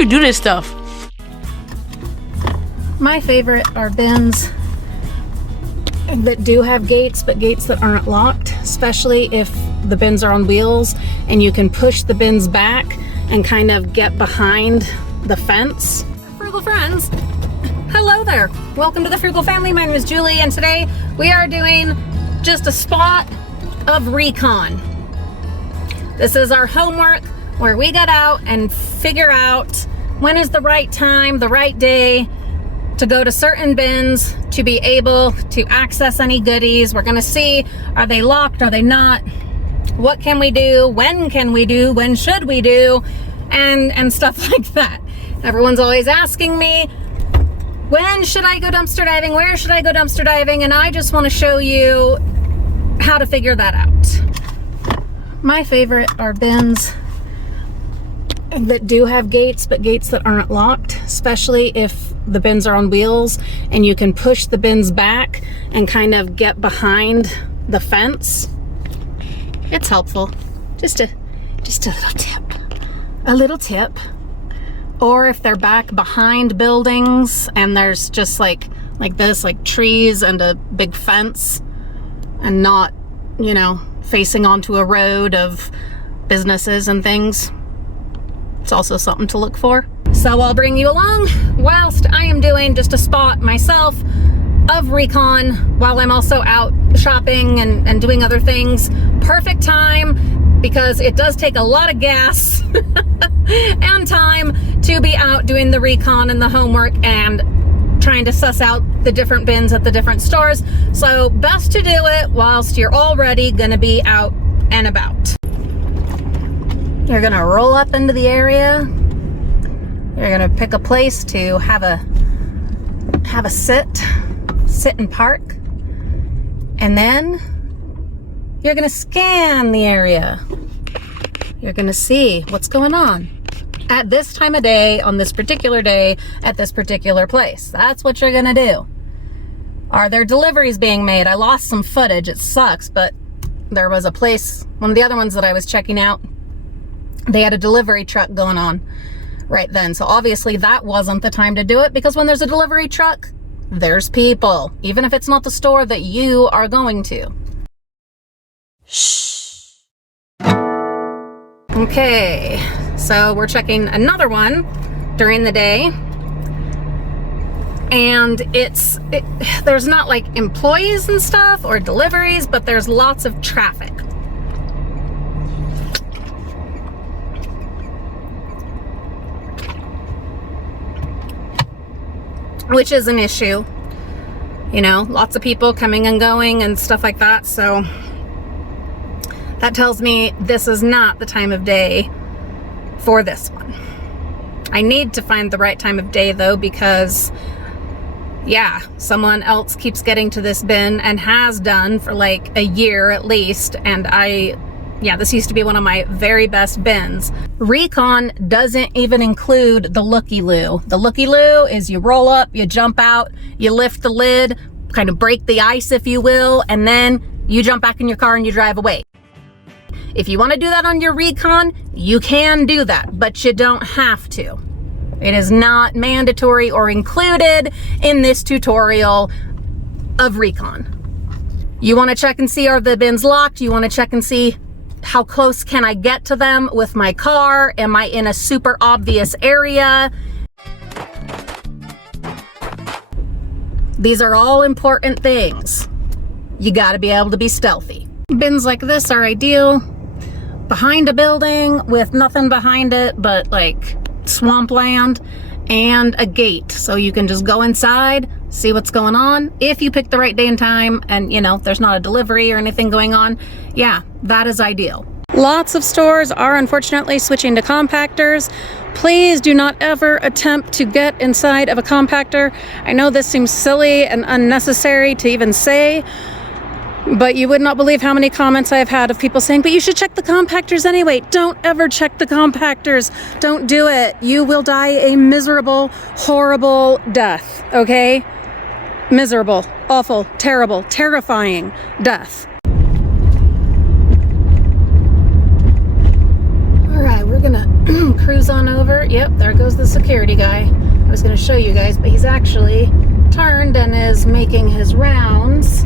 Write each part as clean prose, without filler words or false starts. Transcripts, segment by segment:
you do this stuff? My favorite are bins that do have gates, but gates that aren't locked, especially if the bins are on wheels and you can push the bins back and kind of get behind the fence. Frugal friends, hello there. Welcome to the Frugal Family. My name is Julie, and today we are doing just a spot of Recon. This is our homework where we get out and figure out when is the right time, the right day to go to certain bins to be able to access any goodies. We're gonna see, are they locked, are they not? What can we do? When can we do? When should we do? And stuff like that. Everyone's always asking me, when should I go dumpster diving? Where should I go dumpster diving? And I just wanna show you how to figure that out. My favorite are bins that do have gates, but gates that aren't locked, especially if the bins are on wheels and you can push the bins back and kind of get behind the fence. It's helpful. Just a little tip. A little tip. Or if they're back behind buildings and there's just like this, like trees and a big fence and not, you know, facing onto a road of businesses and things. It's also something to look for. So I'll bring you along whilst I am doing just a spot myself of Recon while I'm also out shopping and doing other things. Perfect time, because it does take a lot of gas and time to be out doing the Recon and the homework and trying to suss out the different bins at the different stores. So best to do it whilst you're already gonna be out and about. You're gonna roll up into the area. You're gonna pick a place to have a sit and park. And then you're gonna scan the area. You're gonna see what's going on at this time of day, on this particular day, at this particular place. That's what you're gonna do. Are there deliveries being made? I lost some footage, it sucks, but there was a place, one of the other ones that I was checking out, they had a delivery truck going on right then. So obviously that wasn't the time to do it, because when there's a delivery truck, there's people, even if it's not the store that you are going to. Shh. Okay, so we're checking another one during the day. And there's not like employees and stuff or deliveries, but there's lots of traffic. Which is an issue, you know, lots of people coming and going and stuff like that. So that tells me this is not the time of day for this one. I need to find the right time of day though, because yeah, someone else keeps getting to this bin and has done for like a year at least. And this used to be one of my very best bins. Recon doesn't even include the looky-loo. The looky-loo is you roll up, you jump out, you lift the lid, kind of break the ice if you will, and then you jump back in your car and you drive away. If you want to do that on your Recon, you can do that, but you don't have to. It is not mandatory or included in this tutorial of Recon. You want to check and see, are the bins locked? You want to check and see, how close can I get to them with my car? Am I in a super obvious area? These are all important things. You gotta be able to be stealthy. Bins like this are ideal behind a building with nothing behind it but like swampland and a gate. So you can just go inside, see what's going on. If you pick the right day and time and, you know, there's not a delivery or anything going on, yeah, that is ideal. Lots of stores are unfortunately switching to compactors. Please do not ever attempt to get inside of a compactor. I know this seems silly and unnecessary to even say, but you would not believe how many comments I've had of people saying, but you should check the compactors anyway. Don't ever check the compactors. Don't do it. You will die a miserable, horrible death, okay? Miserable, awful, terrible, terrifying death. All right, we're gonna cruise on over. Yep, there goes the security guy. I was going to show you guys, but he's actually turned and is making his rounds.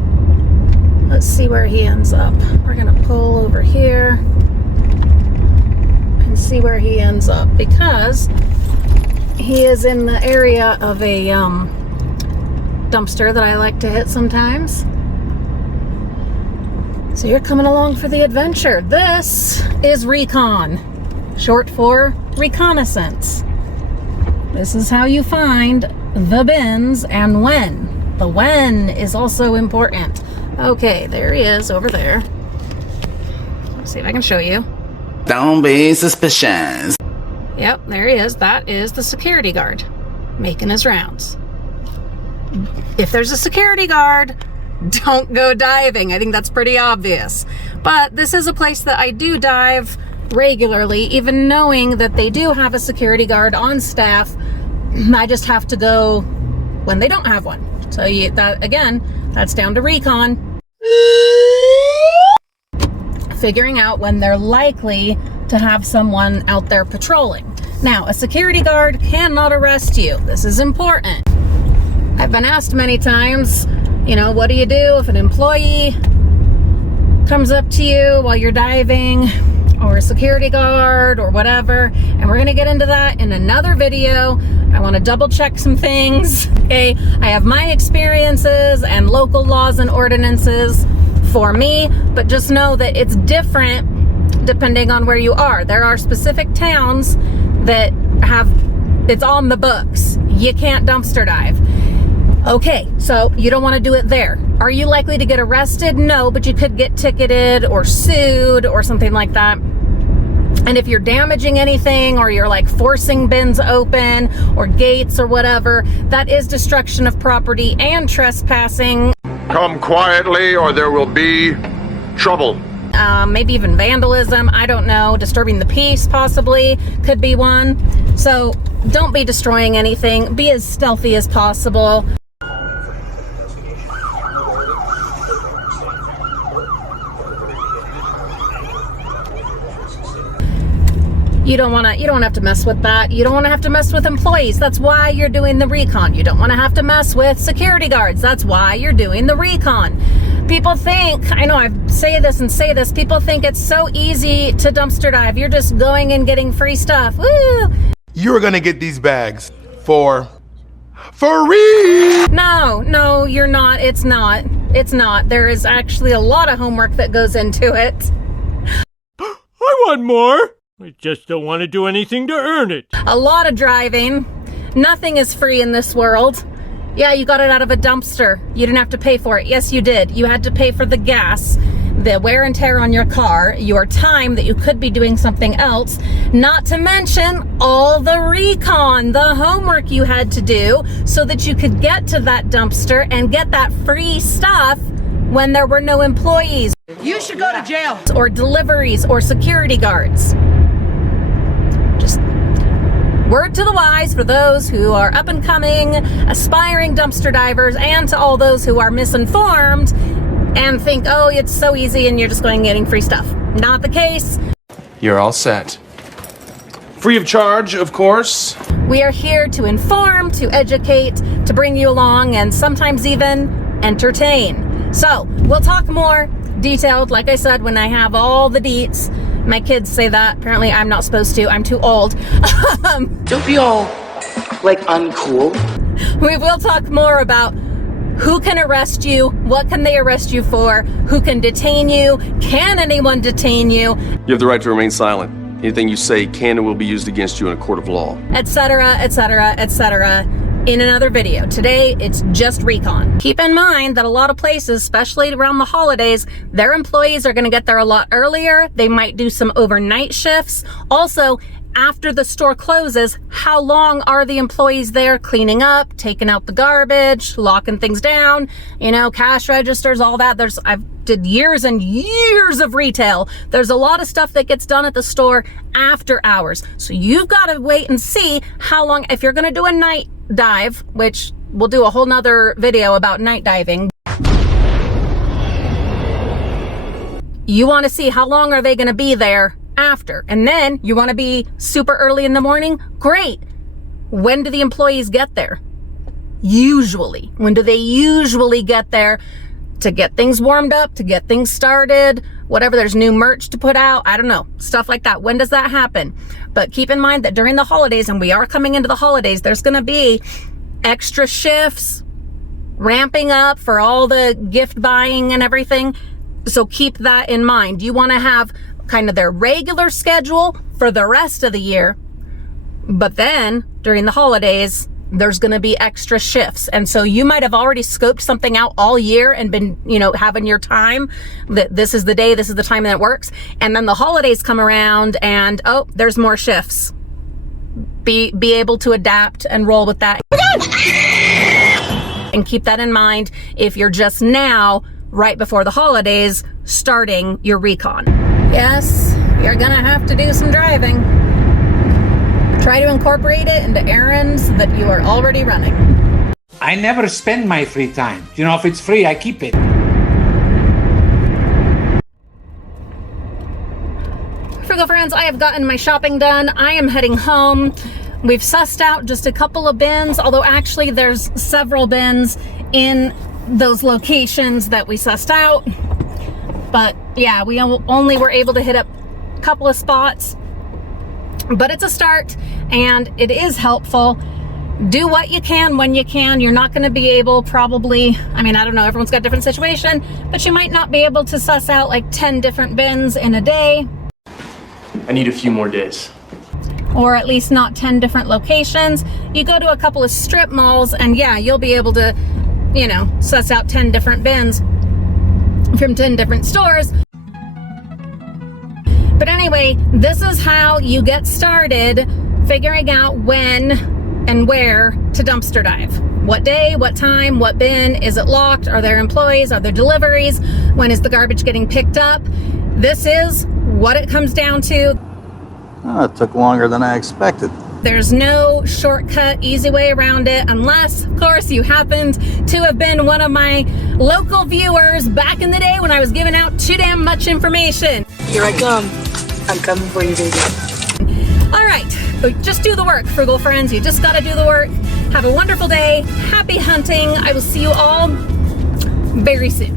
Let's see where he ends up. We're going to pull over here and see where he ends up, because he is in the area of a dumpster that I like to hit sometimes. So you're coming along for the adventure. This is Recon, short for reconnaissance. This is how you find the bins and when. The when is also important. Okay, there he is over there. Let's see if I can show you. Don't be suspicious. Yep, there he is. That is the security guard making his rounds. If there's a security guard, don't go diving. I think that's pretty obvious. But this is a place that I do dive regularly, even knowing that they do have a security guard on staff. I just have to go when they don't have one. So that's down to Recon. Figuring out when they're likely to have someone out there patrolling. Now, a security guard cannot arrest you. This is important. I've been asked many times, what do you do if an employee comes up to you while you're diving, or a security guard or whatever? And we're going to get into that in another video. I want to double check some things. Okay, I have my experiences and local laws and ordinances for me, but just know that it's different depending on where you are. There are specific towns that it's on the books. You can't dumpster dive. Okay, so you don't want to do it there. Are you likely to get arrested? No, but you could get ticketed or sued or something like that. And if you're damaging anything, or you're like forcing bins open or gates or whatever, that is destruction of property and trespassing. Come quietly or there will be trouble. Maybe even vandalism. I don't know. Disturbing the peace possibly could be one. So don't be destroying anything. Be as stealthy as possible. You don't have to mess with that. You don't want to have to mess with employees. That's why you're doing the Recon. You don't want to have to mess with security guards. That's why you're doing the Recon. People think, I know I say this, people think it's so easy to dumpster dive. You're just going and getting free stuff. Woo! You're gonna get these bags for free. No, you're not. It's not. There is actually a lot of homework that goes into it. I want more. I just don't want to do anything to earn it. A lot of driving. Nothing is free in this world. Yeah, you got it out of a dumpster. You didn't have to pay for it. Yes, you did. You had to pay for the gas, the wear and tear on your car, your time that you could be doing something else, not to mention all the Recon, the homework you had to do so that you could get to that dumpster and get that free stuff when there were no employees. You should go to jail. Or deliveries or security guards. Just word to the wise for those who are up and coming, aspiring dumpster divers, and to all those who are misinformed and think, oh, it's so easy and you're just going and getting free stuff. Not the case. You're all set. Free of charge, of course. We are here to inform, to educate, to bring you along, and sometimes even entertain. So we'll talk more detailed, like I said, when I have all the deets. My kids say that. Apparently I'm not supposed to. I'm too old. Don't be all, uncool. We will talk more about who can arrest you, what can they arrest you for, who can detain you, can anyone detain you? You have the right to remain silent. Anything you say can and will be used against you in a court of law. Etc., etc., etc. in another video. Today, it's just Recon. Keep in mind that a lot of places, especially around the holidays, their employees are going to get there a lot earlier. They might do some overnight shifts. Also, after the store closes, how long are the employees there cleaning up, taking out the garbage, locking things down, cash registers, all that. I've did years and years of retail. There's a lot of stuff that gets done at the store after hours. So you've got to wait and see how long, if you're going to do a night dive, which we'll do a whole nother video about night diving. You want to see how long are they going to be there after. And then you want to be super early in the morning? Great. When do the employees get there? Usually. When do they usually get there to get things warmed up, to get things started, whatever, there's new merch to put out, I don't know, stuff like that. When does that happen? But keep in mind that during the holidays, and we are coming into the holidays, there's going to be extra shifts, ramping up for all the gift buying and everything. So keep that in mind. You want to have kind of their regular schedule for the rest of the year, but then during the holidays, there's going to be extra shifts. And so you might have already scoped something out all year and been, having your time that this is the day, this is the time that works. And then the holidays come around and, oh, there's more shifts. Be able to adapt and roll with that. And keep that in mind if you're just now, right before the holidays, starting your recon. Yes, you're going to have to do some driving. Try to incorporate it into errands that you are already running. I never spend my free time. If it's free, I keep it. Frugal friends, I have gotten my shopping done. I am heading home. We've sussed out just a couple of bins, although actually there's several bins in those locations that we sussed out. But yeah, we only were able to hit up a couple of spots. But it's a start, and it is helpful. Do what you can when you can. You're not going to be able probably, I don't know, everyone's got a different situation, but you might not be able to suss out like 10 different bins in a day. I need a few more days. Or at least not 10 different locations. You go to a couple of strip malls and yeah, you'll be able to, suss out 10 different bins from 10 different stores. But anyway, this is how you get started figuring out when and where to dumpster dive. What day, what time, what bin, is it locked? Are there employees? Are there deliveries? When is the garbage getting picked up? This is what it comes down to. Oh, it took longer than I expected. There's no shortcut, easy way around it, unless, of course, you happened to have been one of my local viewers back in the day when I was giving out too damn much information. Here I come. I'm coming for you, baby. All right, just do the work, Frugal friends. You just gotta do the work. Have a wonderful day. Happy hunting. I will see you all very soon.